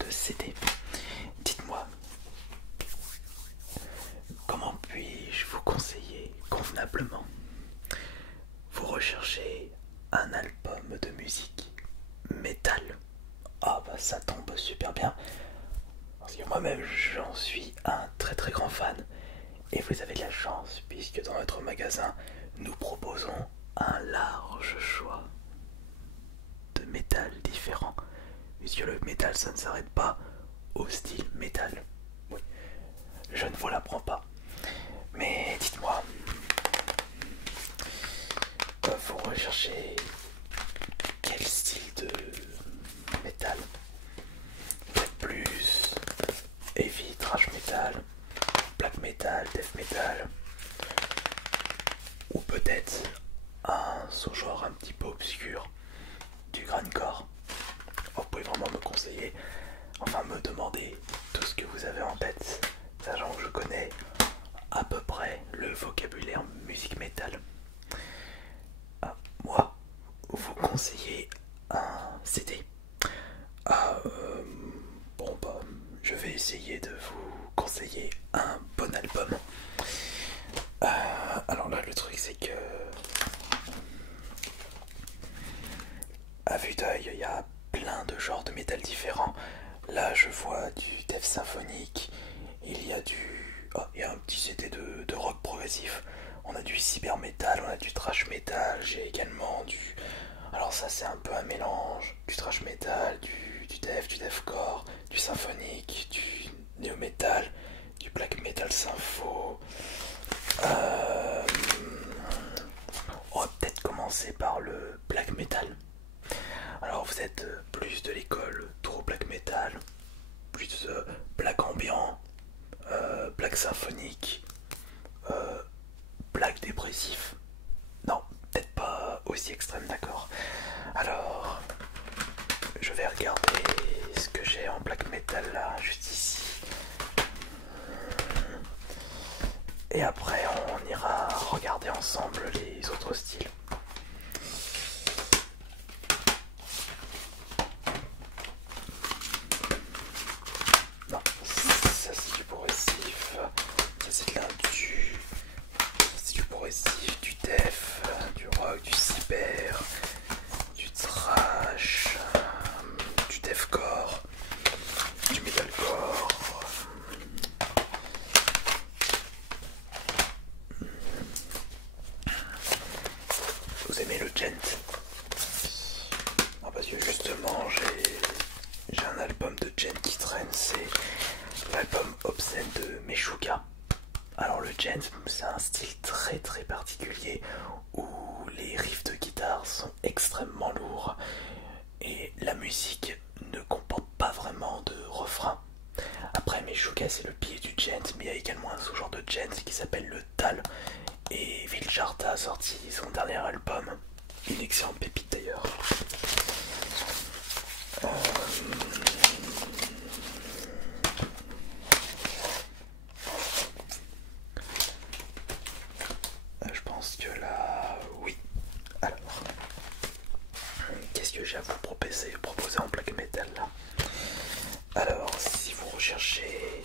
de CD. Dites-moi, comment puis-je vous conseiller convenablement? Vous recherchez un album de musique métal? Ah bah ça tombe super bien, parce que moi-même j'en suis un très très grand fan. Et vous avez de la chance, puisque dans notre magasin, nous proposons un large choix de métal différents. Puisque le métal, ça ne s'arrête pas au style métal. Oui, je ne vous l'apprends pas. Mais dites-moi, vous recherchez quel style de métal? Peut-être plus heavy, thrash metal, black metal, death metal, ou peut-être un sous-genre un petit peu obscur du grindcore. Vous pouvez vraiment me conseiller, enfin me demander tout ce que vous avez en tête, sachant que je connais à peu près le vocabulaire musique métal. Ah, moi, vous conseillez un CD. Ah, bon bah, je vais essayer de vous conseiller un bon album. Alors là, le truc c'est que, à vue d'œil, il y a plein de genres de métal différents. Là, je vois du death symphonique, il y a il y a un petit CD de rock progressif. On a du cyber metal, on a du thrash metal, j'ai également du... Alors ça c'est un peu un mélange, du thrash metal, du deathcore, du symphonique, du néo metal, du black metal sympho. On va peut-être commencer par le black metal. Alors vous êtes plus de l'école true black metal, plus black ambiant, black symphonique, black dépressif. Non, peut-être pas aussi extrême, d'accord. Alors, je vais regarder ce que j'ai en black metal là, juste ici. Et après, on ira regarder ensemble les autres styles. Non, ça c'est du progressif, ça c'est de l'indu, ça c'est du progressif, du def, du rock, du cyber, du trash, du deathcore, du metalcore. Vous aimez le gent? Non, parce que justement j'ai un album de gent qui traîne, c'est l'album Obscene de Meshuggah. Alors le gent, c'est un style très très particulier où les riffs de guitare sont extrêmement lourds et la musique ne comporte pas vraiment de refrain. Après Meshuggah c'est le pied du gent, mais il y a également un sous-genre de gent qui s'appelle le tal. Et Viljarta a sorti son dernier album, une excellente pépite d'ailleurs. Je pense que là, oui. Alors, qu'est-ce que j'ai à vous proposer en black metal là? Alors, si vous recherchez,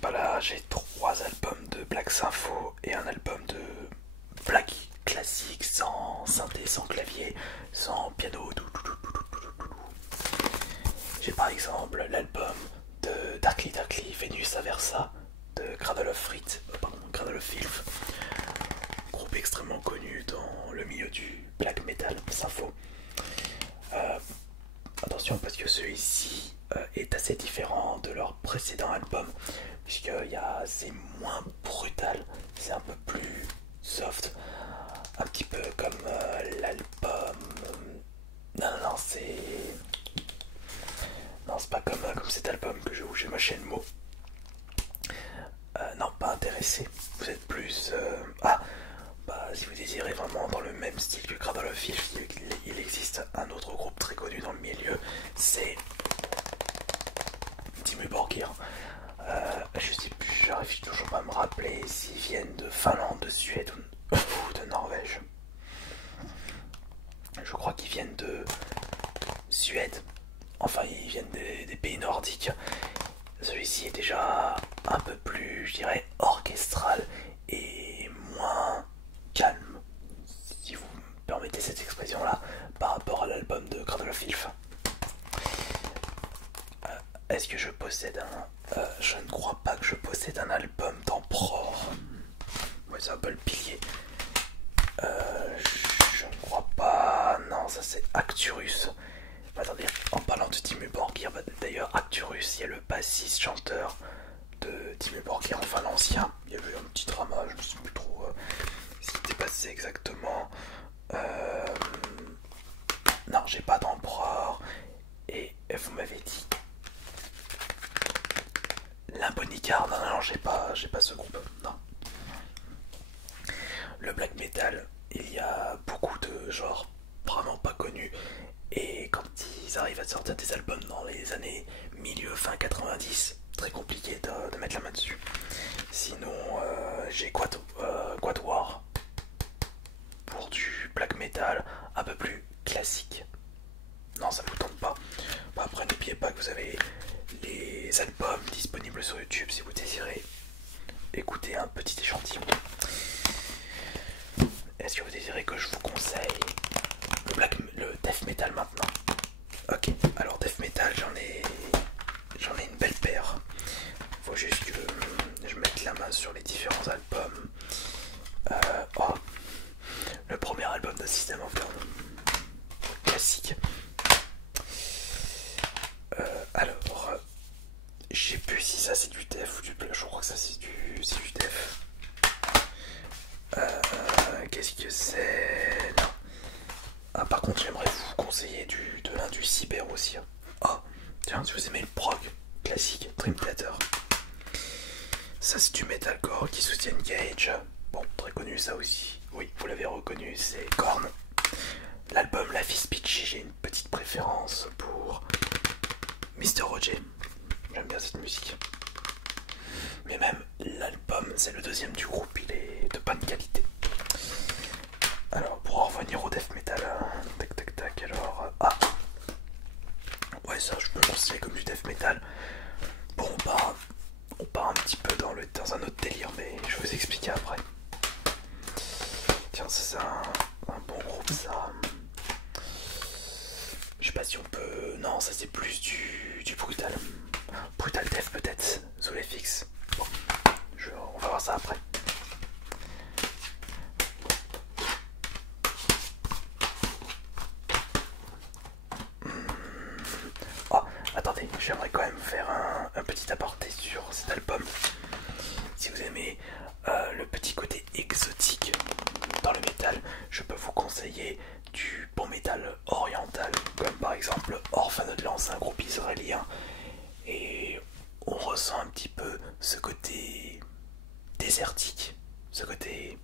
bah là j'ai 3 albums de black sympho et un album de black classique sans synthé, sans clavier, sans piano. J'ai par exemple l'album de Darkly Venus Aversa de Cradle of Filth, groupe extrêmement connu dans le milieu du black metal sympho. Attention parce que celui-ci est assez différent de leur précédent album, puisque c'est moins brutal, c'est un peu plus soft, un petit peu comme l'album... Non, c'est... Non, c'est pas comme cet album que j'ai ma chaîne mot. Non, pas intéressé. Vous êtes plus... Ah, bah si vous désirez vraiment dans le même style que Cradle of Filth, il existe un autre groupe très connu dans le milieu, c'est Dimmu Borgir. J'arrive toujours pas à me rappeler s'ils viennent de Finlande, de Suède ou de Norvège. Je crois qu'ils viennent de Suède. Enfin, ils viennent des pays nordiques. Celui-ci est déjà un peu plus, je dirais, orchestral et moins calme, si vous me permettez cette expression-là, par rapport à l'album de Cradle of Filth. Est-ce que je possède un... je ne crois pas que je possède un album d'Emperor. Ouais, c'est un peu le pilier. Je ne crois pas... Non, ça c'est Acturus. Attendez, en parlant de Dimmu Borgir, d'ailleurs Acturus, il y a le bassiste chanteur de Dimmu Borgir, enfin l'ancien. Il y avait un petit drama, je ne sais plus trop ce qui s'était passé exactement. Non, j'ai pas d'Emperor. Et vous m'avez dit Limbonicard. Non, non, j'ai pas ce groupe. Non. Le black metal, il y a beaucoup de genres vraiment pas connus. Et quand ils arrivent à sortir des albums dans les années milieu fin 90, très compliqué de mettre la main dessus. Sinon, j'ai Quad War pour du black metal un peu plus classique. Non, ça vous tente pas. Bah, après, n'oubliez pas que vous avez les albums disponibles sur YouTube si vous désirez écouter un petit échantillon. Est-ce que vous désirez que je vous conseille le death metal maintenant? Ok, alors death metal, j'en ai une belle paire. Faut juste que je mette la main sur les différents albums. Oh, le premier album de System of Down, classique. Alors, je sais plus si ça c'est du def ou du play. Je crois que ça c'est du def. Qu'est-ce que c'est? Non. Ah, par contre, j'aimerais vous conseiller de l'un du cyber aussi. Oh, tiens, si vous aimez le prog classique, Dream Theater. Ça, c'est du metalcore qui soutient Gage. Bon, très connu ça aussi. Oui, vous l'avez reconnu, c'est Korn. L'album Life is Peachy, j'ai une petite préférence pour Mr. Roger. J'aime bien cette musique. Mais même l'album, c'est le deuxième du groupe, il est de bonne qualité. Alors, pour en revenir au death metal, tac tac tac, alors... Ah, ouais, ça je peux le considérer comme du death metal. Bon, on part un petit peu dans un autre délire, mais je vais vous expliquer après. Tiens, ça c'est un bon groupe, ça. Je sais pas si on peut... Non, ça c'est plus du brutal. Brutal death peut-être, sous les fixes. Bon, on va voir ça après. Oh, attendez, j'aimerais quand même faire un petit aparté sur cet album. Si vous aimez le petit côté exotique dans le métal, je peux vous conseiller du bon métal oriental, comme par exemple Orphan Outlands, un groupe israélien. Et on ressent un petit peu ce côté désertique, ce côté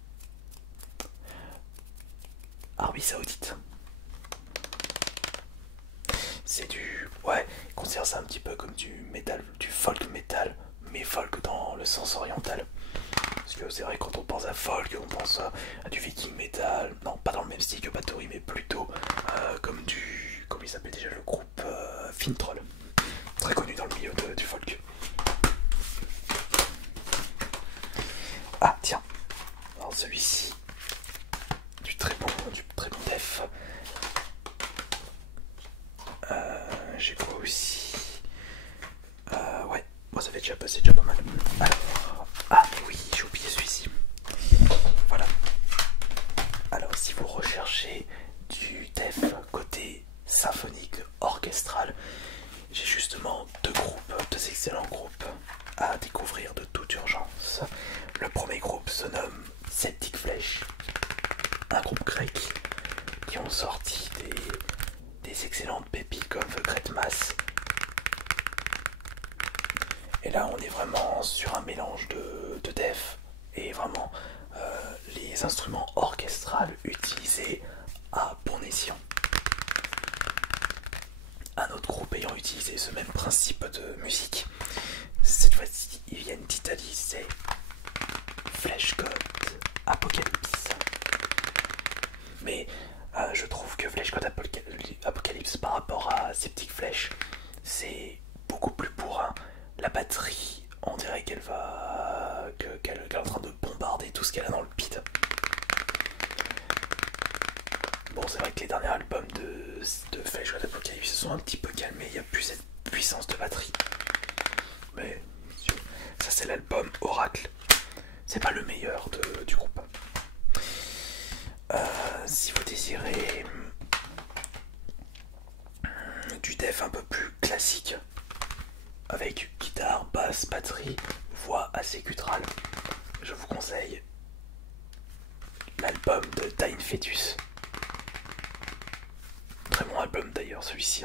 Arabie Saoudite. C'est du... Ouais, ils considèrent ça un petit peu comme du métal, du folk métal, mais folk dans le sens oriental. Parce que c'est vrai, quand on pense à folk, on pense à du viking metal. Non, pas dans le même style que Bathory, mais plutôt comme du... Comment il s'appelle déjà le groupe Fintroll. Très connu dans le milieu du folk. Ah, tiens. Alors celui-ci, du très bon def. J'ai quoi aussi? Ouais, moi ça fait déjà passer déjà pas mal. Alors, ah mais oui, j'ai oublié celui-ci. Voilà. Alors si vous recherchez du def côté symphonique, orchestral, j'ai justement deux excellents groupes à découvrir de toute urgence. Le premier groupe se nomme Septic Flesh, un groupe grec qui ont sorti des excellentes pépites comme The Great Mass. Et là on est vraiment sur un mélange de def et vraiment les instruments orchestrales utilisés à bon escient. Un autre groupe ayant utilisé ce même principe de musique, cette fois-ci ils viennent d'Italie, c'est Flesh God Apocalypse. Mais je trouve que Flesh God Apocalypse par rapport à Septic Flesh, puissance de batterie. Mais ça c'est l'album Oracle. C'est pas le meilleur du groupe. Si vous désirez du dev un peu plus classique, avec guitare, basse, batterie, voix assez gutturale, je vous conseille l'album de Dying Fetus. Très bon album d'ailleurs celui-ci.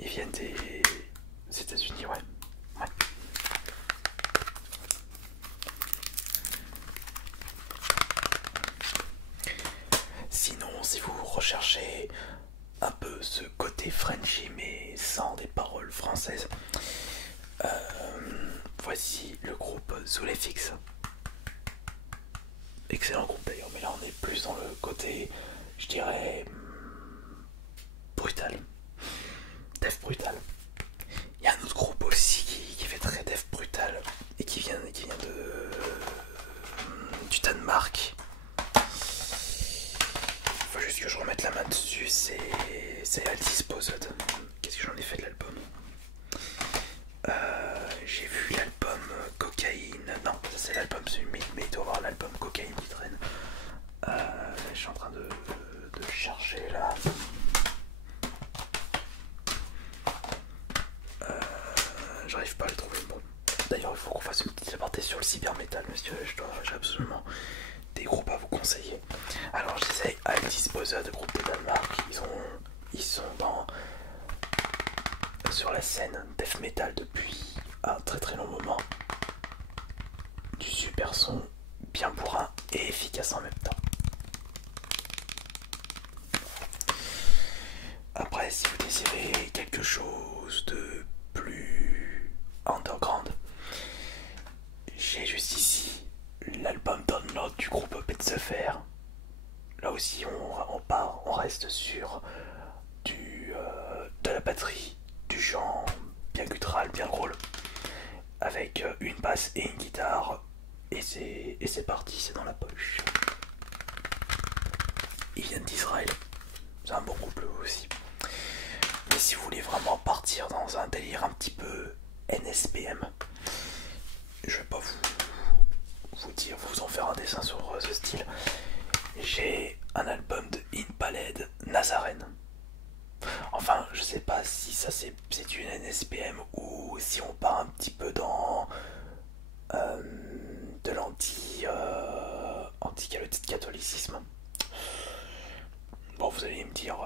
Ils viennent des États-Unis, ouais. Sinon, si vous recherchez un peu ce côté Frenchy mais sans des paroles françaises, voici le groupe Zulefix. Excellent groupe d'ailleurs, mais là on est plus dans le côté, je dirais, brutal. Death brutal. Il y a un autre groupe aussi qui fait très death brutal et qui vient du Danemark. Faut juste que je remette la main dessus, c'est Undisposed. Qu'est-ce que j'en ai fait de l'album? J'ai vu l'album Cocaïne. Non, ça c'est l'album mais il doit y avoir l'album Cocaïne qui traîne. Je suis en train de chercher là. J'arrive pas à le trouver. Bon. D'ailleurs, il faut qu'on fasse une petite aparté sur le cybermetal, monsieur. J'ai absolument des groupes à vous conseiller. Alors, je disais Undisposed, groupe de Danemark. Ils sont sur la scène death metal depuis un très très long moment. Du super son, bien bourrin et efficace en même temps. Après, si vous désirez quelque chose de plus underground, j'ai juste ici l'album Download du groupe Pet Sefer. Là aussi on reste sur de la batterie, du chant bien guttural, bien growl, avec une basse et une guitare, et c'est parti, c'est dans la poche. Ils viennent d'Israël, c'est un bon groupe aussi. Mais si vous voulez vraiment partir dans un délire un petit peu NSPM, je vais pas vous en faire un dessin sur ce style. J'ai un album de Impaled Nazarene. Enfin, je sais pas si ça c'est une NSPM ou si on part un petit peu dans de l'anti-catholicisme. Bon, vous allez me dire,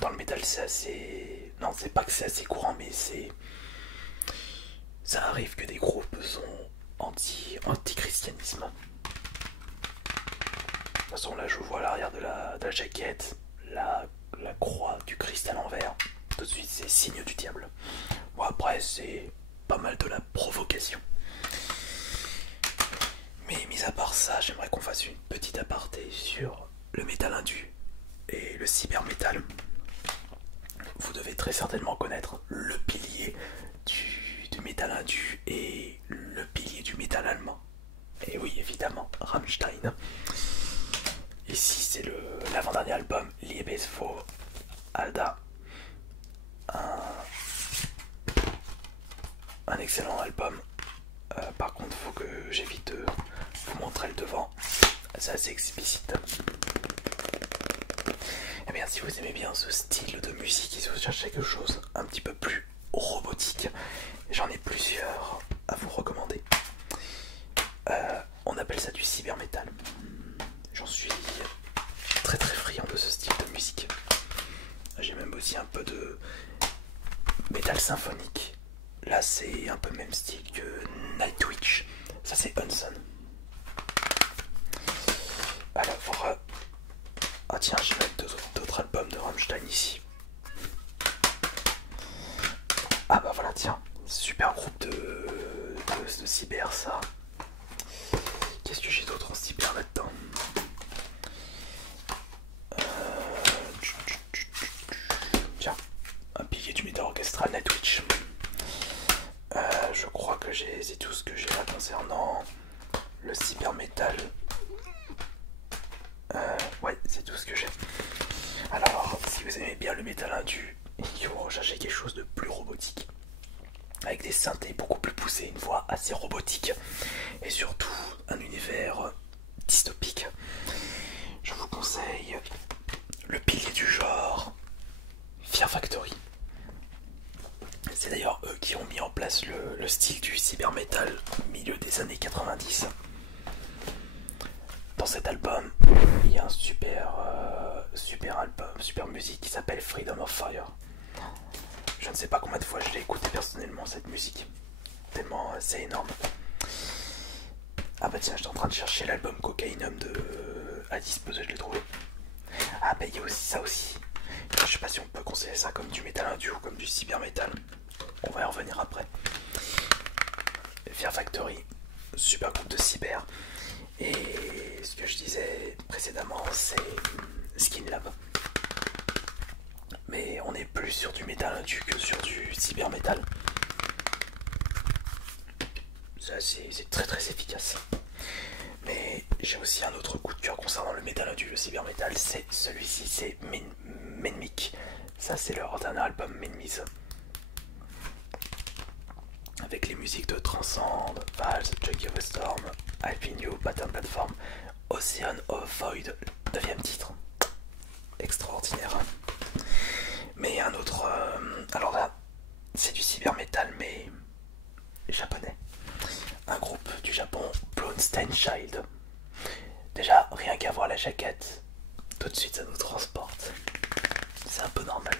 dans le métal c'est assez... Non, c'est pas que c'est assez courant, mais ça arrive que des groupes sont anti-christianisme. De toute façon, là je vois à l'arrière de la jaquette la croix du Christ à l'envers. Tout de suite, c'est signe du diable. Bon, après, c'est pas mal de la provocation. Mais mis à part ça, j'aimerais qu'on fasse une petite aparté sur le métal indu et le cybermétal. Vous devez très certainement connaître le pilier du métal indu et le pilier du métal allemand. Et oui, évidemment, Rammstein. Ici, c'est l'avant-dernier album, Liebes vor Alda. Un excellent album. Par contre, il faut que j'évite de vous montrer le devant. C'est assez explicite. Et bien, si vous aimez bien ce style de musique et si vous cherchez quelque chose un petit peu plus robotique, j'en ai plusieurs à vous recommander. On appelle ça du cybermetal. J'en suis très très friand de ce style de musique. J'ai même aussi un peu de métal symphonique. Là c'est un peu le même style que Nightwish. Ça c'est Hanson. Alors, ah tiens, je vais mettre d'autres albums de Rammstein ici. Ah bah voilà, tiens, super groupe de cyber ça. Qu'est-ce que j'ai d'autre en cyber là-dedans? Tiens, un pilier du métal orchestral Nightwish. Je crois que c'est tout ce que j'ai là concernant le cyber metal. Ouais, c'est tout ce que j'ai. Alors, si vous aimez bien le métal indu et que vous recherchez quelque chose de plus robotique, avec des synthés beaucoup plus poussés, une voix assez robotique, et surtout un univers dystopique, je vous conseille le pilier du genre, Fear Factory. C'est d'ailleurs eux qui ont mis en place le style du cyber metal au milieu des années 90. Dans cet album, il y a un super album, super musique qui s'appelle Freedom of Fire. Je ne sais pas combien de fois je l'ai écouté personnellement cette musique, tellement c'est énorme. Ah bah tiens, j'étais en train de chercher l'album Cocainum de Addis Puzzle, je l'ai trouvé. Ah bah il y a aussi ça aussi. Je sais pas si on peut considérer ça comme du métal indus ou comme du cyber metal. On va y revenir après. Fear Factory, super groupe de cyber. Et ce que je disais précédemment, c'est Skin Lab. Mais on est plus sur du métal indu que sur du cyber metal. Ça c'est très très efficace. Mais j'ai aussi un autre coup de cœur concernant le métal indu, le cyber metal, c'est celui-ci, c'est Menmik. Ça c'est leur dernier album Menmise. Avec les musiques de Transcend, Vals, Junkie of the Storm, Alpine Pattern Platform, Ocean of Void, 9ème titre. Extraordinaire. Mais un autre... alors là, c'est du cyber metal mais japonais. Un groupe du Japon, Blonstein Child. Déjà, rien qu'à voir la jaquette, tout de suite ça nous transporte. C'est un peu normal.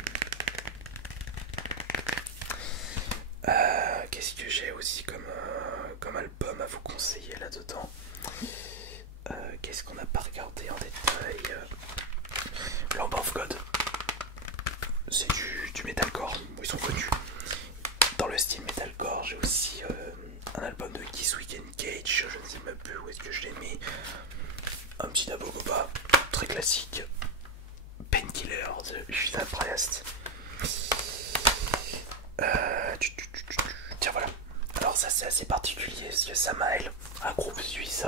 Qu'est-ce que j'ai aussi comme album à vous conseiller là-dedans? Qu'est-ce qu'on n'a pas regardé en détail? Lamb of God. C'est du metalcore, ils sont connus. Dans le style metalcore, j'ai aussi un album de Kiss Weekend Cage, je ne sais même plus où est-ce que je l'ai mis. Un petit Nabogoba, très classique. Painkiller de Judas Priest. Tiens voilà. Alors ça c'est assez particulier parce que Samael, un groupe suisse,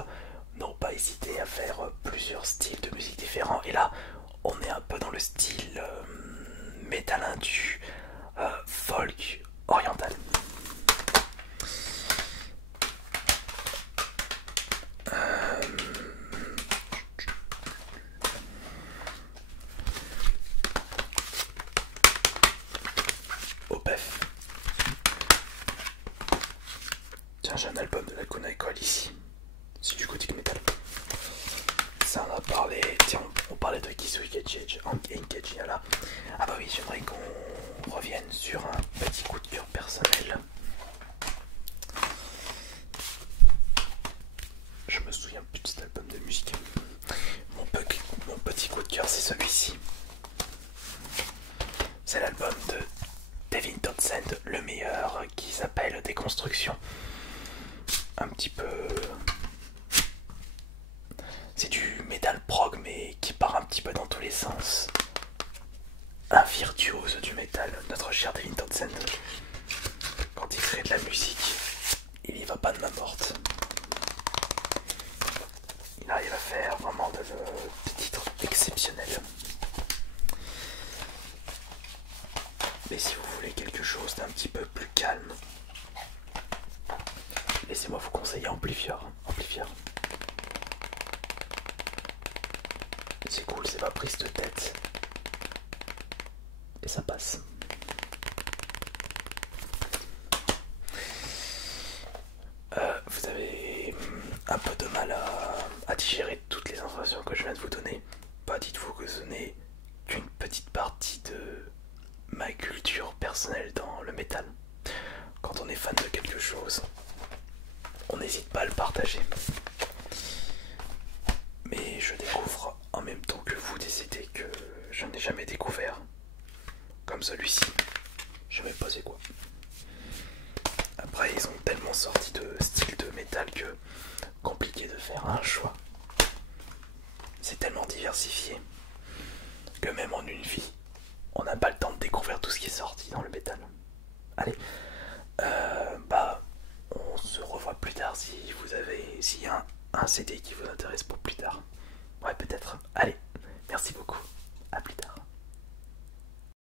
n'ont pas hésité à faire plusieurs styles de musique différents. Et là, on est un peu dans le style metal indu, folk oriental. Opef. Tiens, j'ai un album de la Kona École ici. C'est du gothic metal. Ça on a parlé. Tiens, on parlait de Kiss Weekend Cage là. Ah bah oui, j'aimerais qu'on revienne sur un petit coup de cœur personnel. Je me souviens plus de cet album de musique. Mon petit coup de cœur, c'est celui-ci. C'est l'album de Devin Townsend, le meilleur, qui s'appelle Déconstruction. Un petit peu... C'est du metal prog, mais qui part un petit peu dans tous les sens. Un virtuose du metal, notre cher Devin Townsend. Quand il crée de la musique, il y va pas de main morte. Il arrive à faire vraiment des titres exceptionnels. Mais si vous voulez quelque chose d'un petit peu plus calme, laissez-moi vous conseiller Amplifier. C'est cool, c'est pas prise de tête. Et ça passe. Vous avez un peu de mal à digérer toutes les informations que je viens de vous donner. Bah dites-vous que ce n'est qu'une petite partie de ma culture personnelle dans le métal. Quand on est fan de quelque chose, on n'hésite pas à le partager. Mais je découvre en même temps que vous des CD que je n'ai jamais découvert. Comme celui-ci. Je vais pas c'est quoi. Après ils ont tellement sorti de styles de métal que compliqué de faire un choix. C'est tellement diversifié que même en une vie, on n'a pas le temps de découvrir tout ce qui est sorti dans le métal. Allez, on se revoit plus tard s'il y a un CD qui vous intéresse pour plus